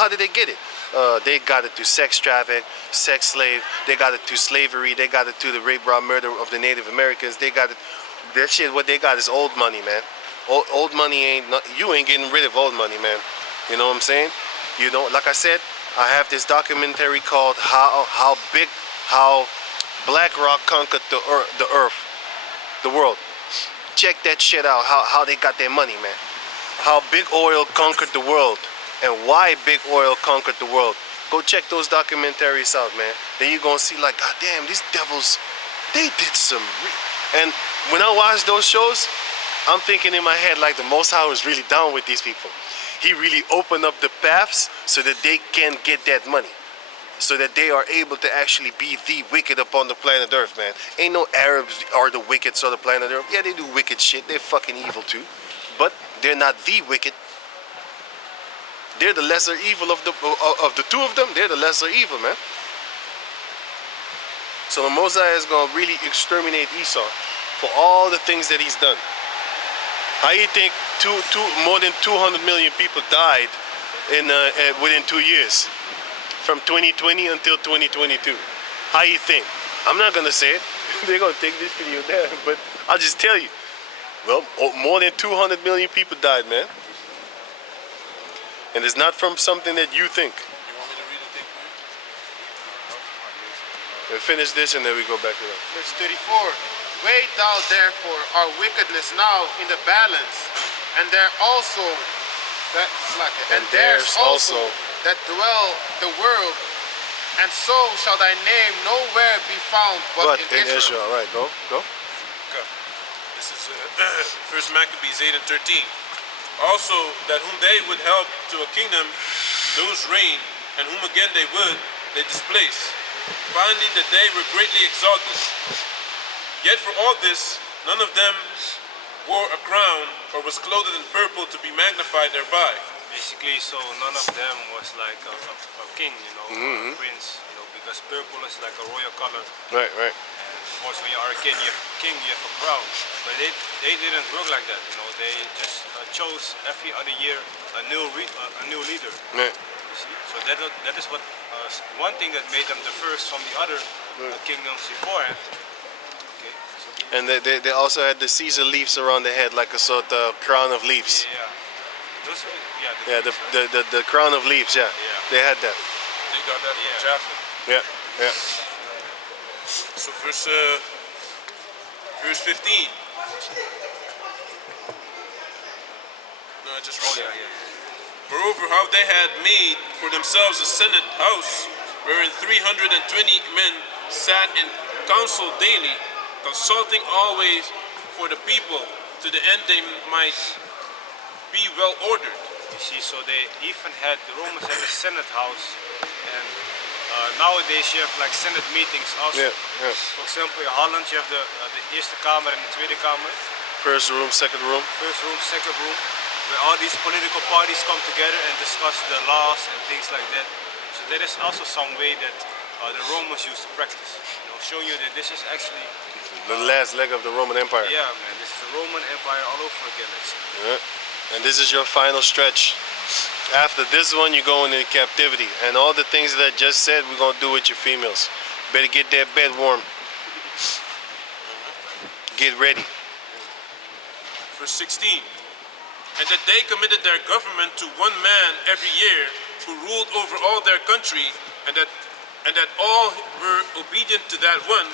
How did they get it? They got it through sex traffic, sex slave. They got it through slavery. They got it through the rape, rob, murder of the Native Americans. They got it. That shit, what they got is old money, man. Old money ain't. You ain't getting rid of old money, man. You know what I'm saying? You know, like I said, I have this documentary called how BlackRock conquered the earth, the world. Check that shit out. How they got their money, man. How big oil conquered the world. And why big oil conquered the world. Go check those documentaries out, man. Then you're gonna see like, God damn, these devils, they did some. And when I watch those shows, I'm thinking in my head like the Most High was really down with these people. He really opened up the paths so that they can get that money. So that they are able to actually be the wicked upon the planet Earth, man. Ain't no Arabs are the wicked on the planet Earth. Yeah, they do wicked shit. They're fucking evil too. But they're not the wicked. They're the lesser evil of the two of them. They're the lesser evil, man. So the Mosiah is gonna really exterminate Esau for all the things that he's done. How you think more than 200 million people died in within 2 years, from 2020 until 2022? How you think? I'm not gonna say it. They're gonna take this video down, but I'll just tell you. Well, more than 200 million people died, man. And it's not from something that you think. You want me to read the thing for you? We'll finish this and then we go back to that. Verse 34. Weigh thou therefore our wickedness now in the balance, and there also that and there's also that dwell the world, and so shall thy name nowhere be found but in Israel. All right, go. Okay. This is First Maccabees 8 and 13. Also, that whom they would help to a kingdom, those reign, and whom again they would, they displace. Finally, that they were greatly exalted. Yet for all this, none of them wore a crown or was clothed in purple to be magnified thereby. Basically, so none of them was like a king, you know, or a prince, you know, because purple is like a royal color. Right. And of course, when you are a king, you have a crown. But they didn't work like that, you know. They just chose every other year a new leader. Right. You see? So that is what one thing that made them differ from the other kingdoms beforehand. Okay. So And they also had the Caesar leaves around the head, like a sort of crown of leaves. yeah. Those are, The crown of leaves. Yeah. They had that. They got that from Jaffa. Yeah. So verse 15. No, I just wrote that. Moreover, how they had made for themselves a senate house, wherein 320 men sat in council daily, consulting always for the people, to the end they might be well ordered. You see, so they even had, the Romans had a Senate house, and nowadays you have like Senate meetings also. Yeah. For example, in Holland you have the Eerste Kamer and the Tweede Kamer. First room, second room. First room, second room, where all these political parties come together and discuss the laws and things like that. So that is also some way that the Romans used to practice, you know, showing you that this is actually The last leg of the Roman Empire. yeah, man, this is the Roman Empire all over again, actually. Yeah. And this is your final stretch. After this one, you're going into captivity. And all the things that I just said, we're going to do with your females. Better get that bed warm. Get ready. Verse 16. And that they committed their government to one man every year, who ruled over all their country, and that all were obedient to that one,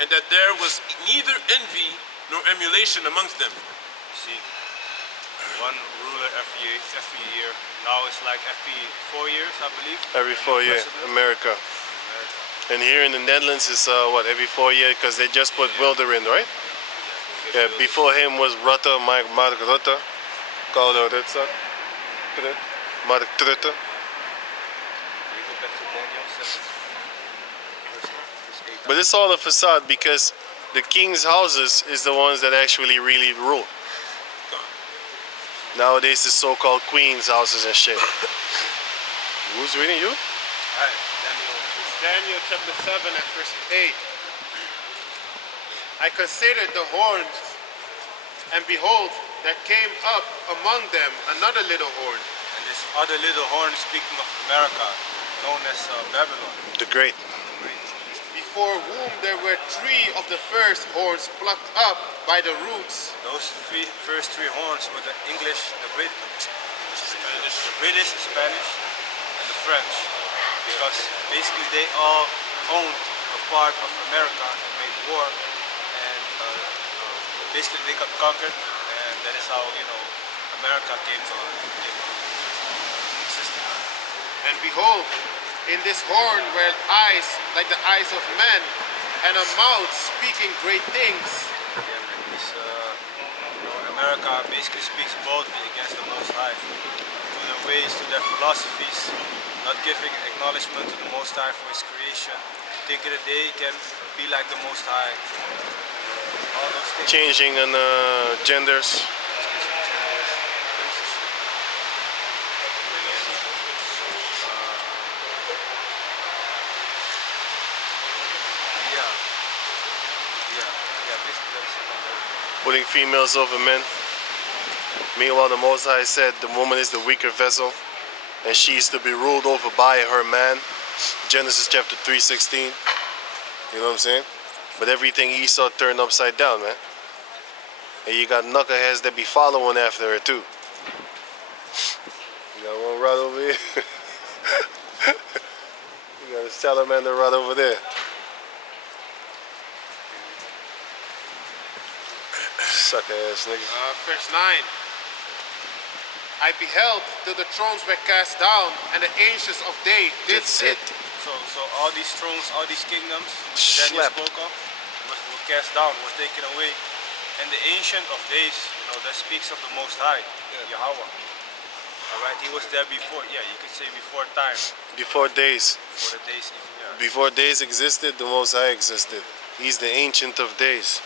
and that there was neither envy nor emulation amongst them. See, one ruler every year. Now it's like every 4 years, I believe. Every 4 years, America. And here in the Netherlands is what, every 4 years, because they just put Wilder in, right? Yeah, before him was Rutte, Mark Rutte. Koude Rutte. Mark Rutte. But it's all a facade, because the king's houses is the ones that actually really rule. Nowadays it's so-called queen's houses and shit. Who's reading, you? Alright, Daniel. It's Daniel chapter 7 and verse 8. I considered the horns, and behold, there came up among them another little horn. And this other little horn speaking of America, known as Babylon. The Great. Before whom there were 3 of the first horns plucked up by the roots. Those first three horns were the English, the British, the Spanish, and the French. Because basically they all owned a part of America and made war, and basically they got conquered, and that is how, you know, America came to existence. And behold, in this horn were eyes like the eyes of men, and a mouth speaking great things. Yeah, man, this, you know, America basically speaks boldly against the Most High, to their ways, to their philosophies, not giving acknowledgement to the Most High for His creation, thinking that they can be like the Most High. All those things. Changing on genders. Putting females over men. Meanwhile, the Most High said the woman is the weaker vessel, and she is to be ruled over by her man. Genesis chapter 3:16. You know what I'm saying? But everything Esau turned upside down, man. And you got knuckleheads that be following after her too. You got one right over here. You got a salamander right over there. Sucker ass nigga. Verse 9. I beheld till the thrones were cast down, and the ancients of days did sit. So all these thrones, all these kingdoms, which Daniel Slept. spoke of, were cast down, were taken away. And the Ancient of Days, you know, that speaks of the Most High, Yahweh. Alright, He was there before, yeah, you could say before time, Before days. before the days even, yeah. Before days existed, the Most High existed. He's the Ancient of Days.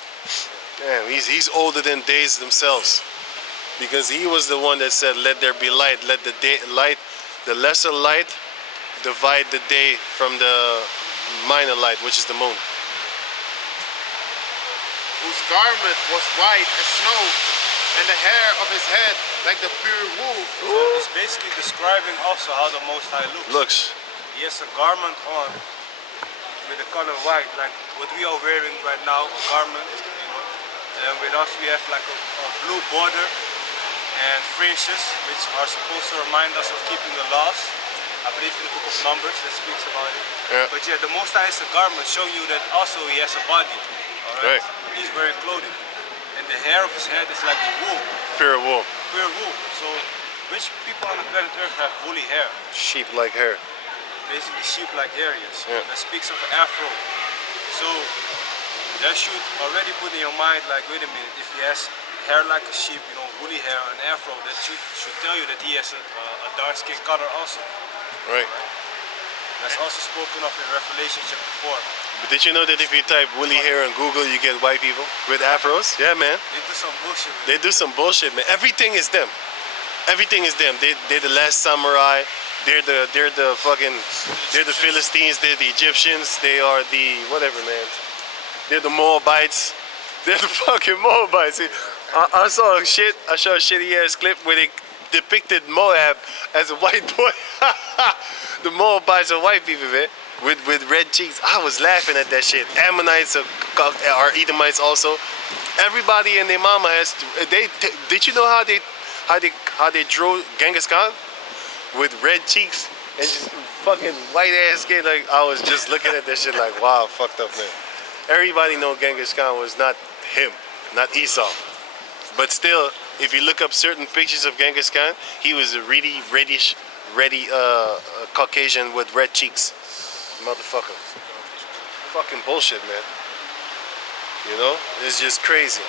Damn, he's older than days themselves. Because He was the one that said, let there be light. Let the light, the lesser light, divide the day from the minor light, which is the moon. Whose garment was white as snow, and the hair of his head like the pure wool. So it's basically describing also how the Most High looks. Looks. He has a garment on with the color white, like what we are wearing right now, a garment, you know. And with us we have like a blue border and fringes, which are supposed to remind us of keeping the laws. I believe in the book of Numbers that speaks about it. Yeah. But yeah, the Most High is a garment showing you that also He has a body. Alright? Right. He's wearing clothing. And the hair of His head is like the wool, Pure wool. pure wool. So which people on the planet Earth have woolly hair? Sheep like hair. Basically sheep-like hair, yes. Yeah. That speaks of an afro. So that should already put in your mind, like, wait a minute, if he has hair like a sheep, you know, woolly hair, an afro, that should tell you that he has a dark skin color also. Right. That's also spoken of in Revelation chapter 4. But did you know that if you type woolly hair on Google, you get white people with afros? Yeah, man. They do some bullshit. Man. They do some bullshit, man. Everything is them. Everything is them. They're the last samurai. They're the Philistines. They're the Egyptians. They are the whatever, man. They're the Moabites. They're the fucking Moabites. I saw a shitty ass clip where they depicted Moab as a white boy. The Moabites are white people, man. With red cheeks. I was laughing at that shit. Ammonites are Edomites also. Everybody and their mama has to, did you know how they drew Genghis Khan? With red cheeks and just fucking white ass skin. Like, I was just looking at that shit like, wow, fucked up, man. Everybody know Genghis Khan was not him, not Esau. But still, if you look up certain pictures of Genghis Khan, he was a really reddish, Caucasian with red cheeks. Motherfucker. Fucking bullshit, man. You know? It's just crazy.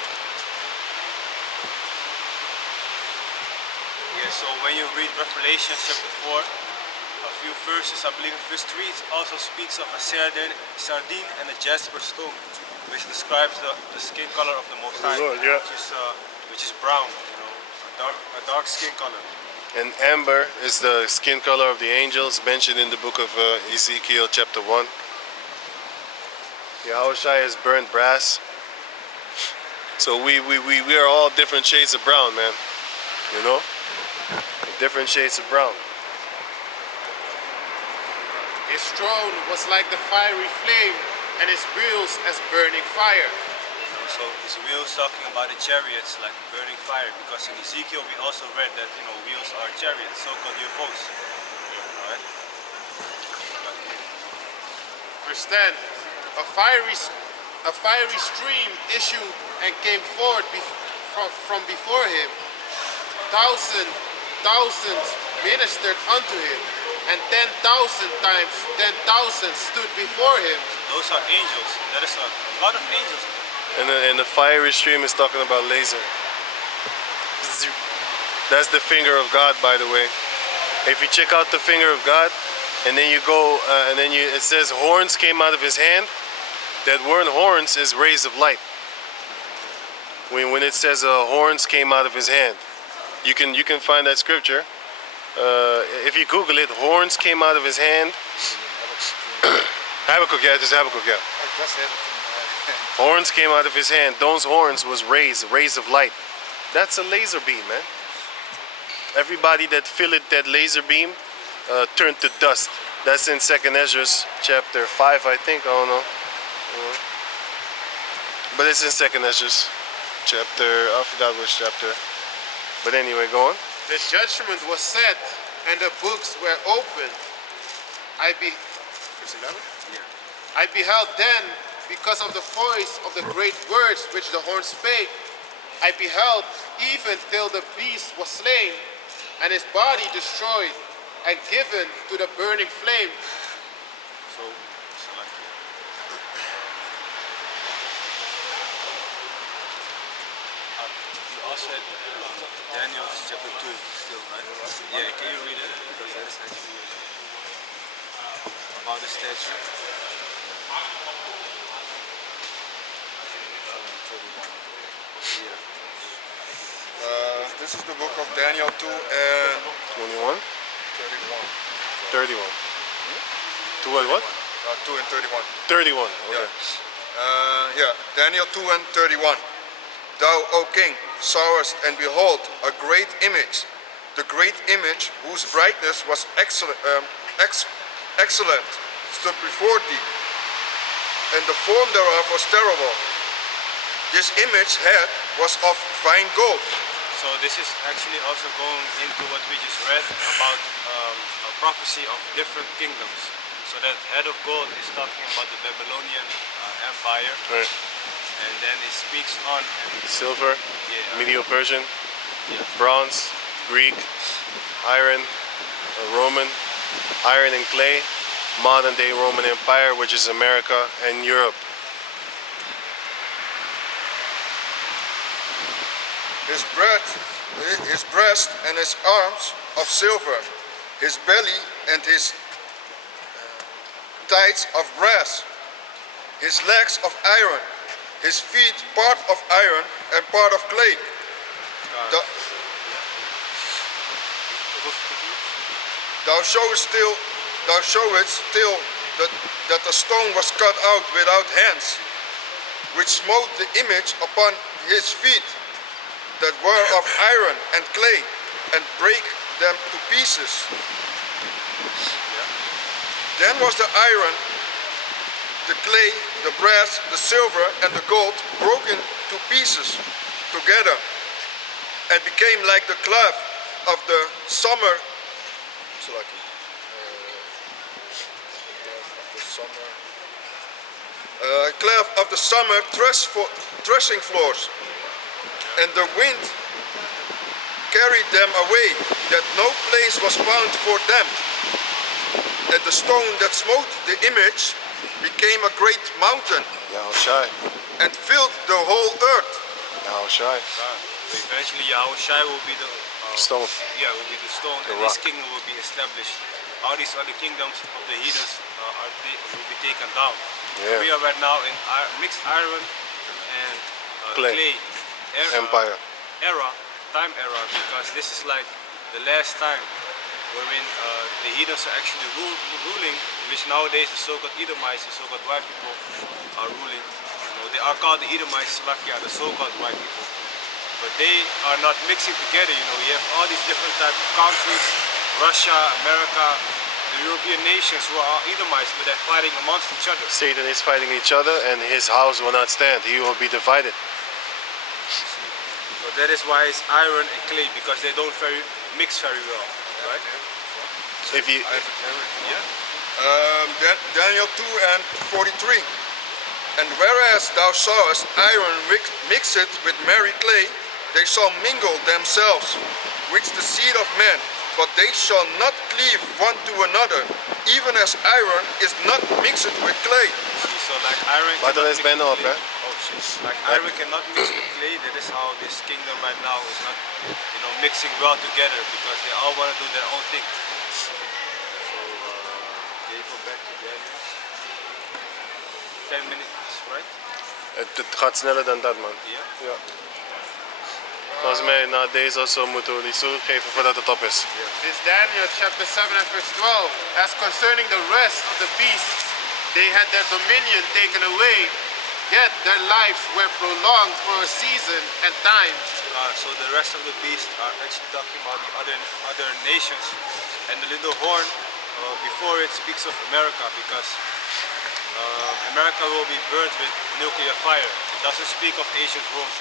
Yeah, so when you read Revelation chapter 4, a few verses, I believe in verse 3, it also speaks of a sardine and a jasper stone, which describes the skin color of the Most High, Lord, yeah. which is brown, you know, a dark skin color. And amber is the skin color of the angels mentioned in the book of Ezekiel chapter 1. Yahushua is burnt brass. So we are all different shades of brown, man. You know? Different shades of brown. His throne was like the fiery flame, and his wheels as burning fire. So his wheels talking about the chariots like burning fire, because in Ezekiel we also read that wheels are chariots, so-called UFOs. Alright? Verse 10. A fiery stream issued and came forth from before him. Thousands ministered unto him, and 10,000 times 10,000 stood before him. Those are angels. That is a lot of angels. And the fiery stream is talking about laser. That's the finger of God, by the way. If you check out the finger of God, and then you go, it says horns came out of his hand. That word horns is rays of light. When it says horns came out of his hand, you can find that scripture. If you Google it, horns came out of his hand. Habakkuk, yeah, just Habakkuk, yeah. Horns came out of his hand. Those horns was rays of light. That's a laser beam, man. Everybody that feel it, that laser beam, turned to dust. That's in 2nd Ezra chapter 5, I think. I don't know. But it's in 2nd Ezra chapter, I forgot which chapter. But anyway, go on. The judgment was set, and the books were opened. Verse 11? Yeah. I beheld then, because of the voice of the great words which the horn spake, I beheld even till the beast was slain, and his body destroyed, and given to the burning flame. So like you also had Daniel chapter 2 still, right? Yeah, can you read it? Because that is actually about the statue. This is the book of Daniel 2 and 21? 31. 31. To what? 2 and 31. 31, okay. Yeah, Daniel 2 and 31. Thou, O king, sawest, and behold, a great image. The great image, whose brightness was excellent, stood before thee, and the form thereof was terrible. This image head was of fine gold. So this is actually also going into what we just read about a prophecy of different kingdoms. So that head of gold is talking about the Babylonian Empire. Right. And then it speaks on Silver, yeah, Medo-Persian, yeah. bronze, Greek, iron, Roman, iron and clay, modern day Roman Empire, which is America and Europe. His breast and his arms of silver, his belly and his thighs of brass, his legs of iron, his feet part of iron and part of clay. Thou showest still that the stone was cut out without hands, which smote the image upon his feet, that were of iron and clay, and break them to pieces. Then was the iron, the clay, the brass, the silver, and the gold broken to pieces together, and became like the cloth of the summer. Cloth of the summer threshing floors, and the wind carried them away, that no place was found for them. And the stone that smote the image became a great mountain, Yahushai. and filled the whole earth. Yahushai. So eventually Yahushai will be the Stone. Yeah, will be the stone, The and his rock. kingdom will be established. All these other kingdoms of the heathens will be taken down. Yeah. We are right now in mixed iron and Clay. Empire. time era, because this is like the last time wherein the heathens are actually ruling, which nowadays the so-called Edomites, the so-called white people, are ruling. They are called the Edomites, the so-called white people. But they are not mixing together, You have all these different types of countries, Russia, America, European nations who are Edomites, but they're fighting amongst each other. Satan is fighting each other, and his house will not stand. He will be divided. So that is why it's iron and clay, because they don't mix very well, right? If you, Daniel 2:43. And whereas thou sawest iron mixed with merry clay, they shall mingle themselves with the seed of men, but they shall not cleave one to another, even as iron is not mixed with clay. See, so like iron Maar dat cannot is mix bijna with op, clay. hè? Oh shit. Like iron cannot mix with clay, that is how this kingdom right now is not, mixing well together, because they all want to do their own thing. So, okay, go back to Daniel. 10 minutes, right? het gaat sneller dan dat, man. Ja? Ja. Volgens mij na deze of zo moeten we die zoek geven voordat het op is. This Daniel chapter 7 and verse 12. As concerning the rest of the beasts, they had their dominion taken away, yet their lives were prolonged for a season and time. So the rest of the beasts are actually talking about the other nations. And the little horn, before it speaks of America, because America will be burnt with nuclear fire. It doesn't speak of ancient Rome.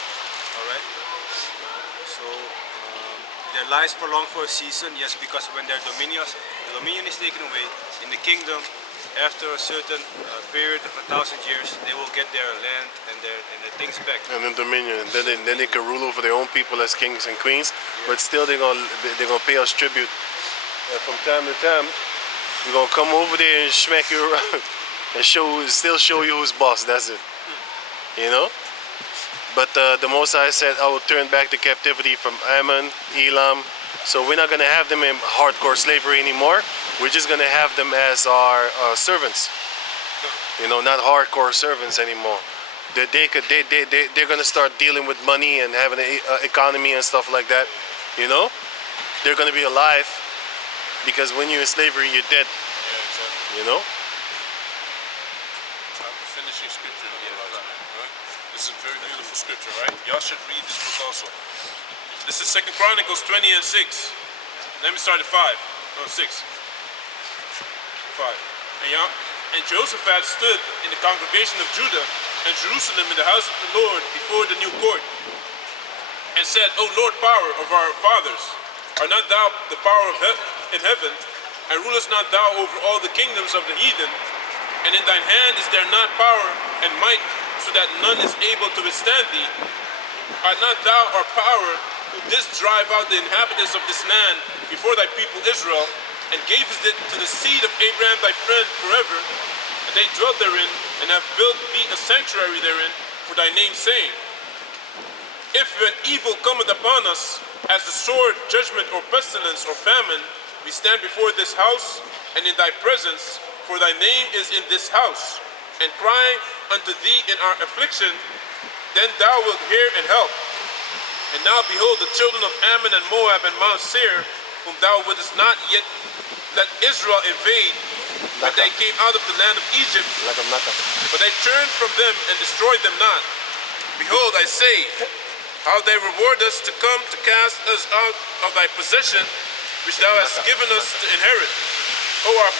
Alright? So their lives prolonged for a season, yes, because when the dominion is taken away in the kingdom, after a certain period of 1,000 years, they will get their land and their things back. And then dominion, and then they can rule over their own people as kings and queens. But still, they're gonna pay us tribute. And from time to time, we're gonna come over there and smack you around and still show you who's boss. That's it. You know. But the Most High said, I will turn back the captivity from Ammon, Elam. So we're not gonna have them in hardcore slavery anymore. We're just gonna have them as our servants. Not hardcore servants anymore. They're gonna start dealing with money and having an economy and stuff like that. They're gonna be alive, because when you're in slavery, you're dead. Yeah, exactly. Finishing scripture, right? This is a very beautiful scripture, right? Y'all should read this book also. This is 2 Chronicles 20 and 6. Let me start at 5. No, 6. 5. And Jehoshaphat stood in the congregation of Judah and Jerusalem in the house of the Lord before the new court, and said, O Lord, power of our fathers, are not thou the power in heaven, and rulest not thou over all the kingdoms of the heathen? And in thine hand is there not power and might, so that none is able to withstand thee? Art not thou our power, who didst drive out the inhabitants of this land before thy people Israel, and gavest it to the seed of Abraham thy friend forever? And they dwelt therein, and have built thee a sanctuary therein for thy name's sake. If an evil cometh upon us, as the sword, judgment, or pestilence, or famine, we stand before this house, and in thy presence, for thy name is in this house, and cry unto thee in our affliction, then thou wilt hear and help. And now behold, the children of Ammon and Moab and Mount Seir, whom thou wouldest not yet let Israel invade, when they came out of the land of Egypt, but they turned from them and destroyed them not. Behold, I say, how they reward us to come to cast us out of thy possession, which thou hast given us to inherit. O our